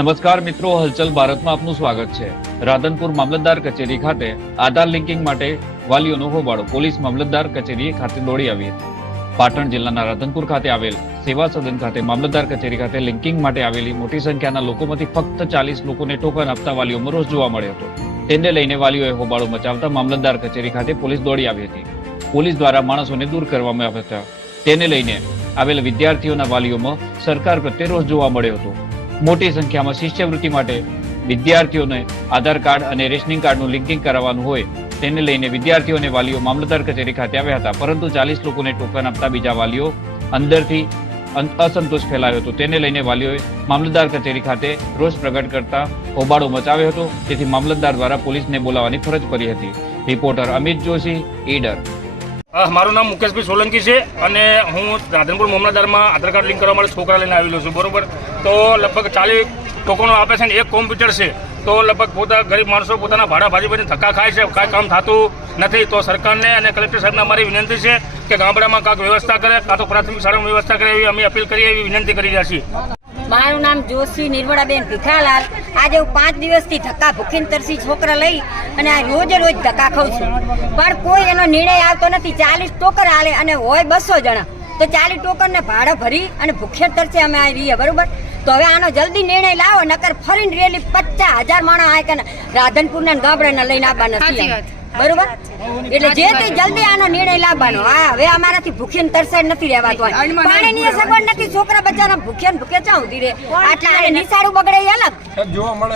નમસ્કાર મિત્રો, હલચલ ભારતમાં આપનું સ્વાગત છે। રાધનપુર મામલતદાર કચેરી ખાતે આધાર લિંકિંગ માટે વાલીઓનો હોબાળો પોલીસ મામલતદાર કચેરી ખાતે દોડી આવી હતી। પાટણ જિલ્લાના રાધનપુર ખાતે આવેલ સેવા સદન ખાતે મામલતદાર કચેરી ખાતે લિંકિંગ માટે આવેલી મોટી સંખ્યાના લોકોમાંથી ફક્ત 40 લોકોને ટોકન આપતા વાલીઓમાં રોષ જોવા મળ્યો હતો। તેને લઈને વાલીઓએ હોબાળો મચાવતા મામલતદાર કચેરી ખાતે પોલીસ દોડી આવી હતી। પોલીસ દ્વારા માણસોને દૂર કરવામાં આવ્યા હતા। તેને લઈને આવેલ વિદ્યાર્થીઓના વાલીઓમાં સરકાર પ્રત્યે રોષ જોવા મળ્યો હતો। મોટી સંખ્યામાં શિષ્યવૃત્તિ માટે વિદ્યાર્થીઓને આધાર કાર્ડ અને રેશનિંગ કાર્ડનું લિંકિંગ કરાવવાનું હોય તેને લઈને વિદ્યાર્થીઓ અને વાલીઓ મામલતદાર કચેરી ખાતે આવ્યા હતા, પરંતુ 40 લોકોને ટોકન આપતા બીજા વાલીઓ અંદરથી અસંતોષ ફેલાયો હતો। તેને લઈને વાલીઓએ મામલતદાર કચેરી ખાતે રોષ પ્રગટ કરતા હોબાળો મચાવ્યો હતો। તેથી મામલતદાર દ્વારા પોલીસને બોલાવવાની ફરજ પડી હતી। રિપોર્ટર અમિત જોશી, ઈડર। મારું નામ મુકેશભાઈ સોલંકી છે અને હું રાધનપુર મામલતદારમાં આધાર કાર્ડ લિંક કરવા માટે છોકરા લઈને આવેલો છું, બરોબર। તો લગભગ 40 ટોકનો આપે છે ને એક કોમ્પ્યુટર છે, તો લગભગ પોતા ગરીબ માણસો પોતાના ભાડા ભાજી ધક્કા ખાય છે, કાંઈ કામ થતું નથી। તો સરકારને અને કલેક્ટર સાહેબને અમારી વિનંતી છે કે ગામડામાં કાંઈક વ્યવસ્થા કરે, કાં તો પ્રાથમિક શાળામાં વ્યવસ્થા કરે એવી અમે અપીલ કરીએ, એવી વિનંતી કરી રહ્યા છીએ। મારું નામ જોશી નિર્મળાબેન ભીખાલાલ। આજે હું 5 દિવસથી ધક્કા ભૂખીને તરસી છોકરા લઈ અને આ રોજ ધક્કા ખાઉં છું, પણ કોઈ એનો નિર્ણય આવતો નથી। 40 ટોકન આલે અને હોય 200 જણા, તો 40 ટોકનને ભાડા ભરી અને ભૂખ્યા તરસે અમે આ રહીએ, બરોબર। તો હવે આનો જલ્દી નિર્ણય લાવો, નકર ફરીને રેલી 50,000 માણસ આ કે રાધનપુરના ગામડાના લઈને આવવાના છે, બરોબર। એટલે જે તે જલ્દી આનો નિર્ણય લાવવાનો। હા, હવે અમારાથી ભૂખ્યા તરસે નથી રહેવાતું, પાણીની સગવડ નથી, છોકરા બચ્ચાના ભૂખ્યા ભૂખ્યા ચાઉ ધીરે આટલા નિશાળું બગડે એ અલગ જોવા મળે।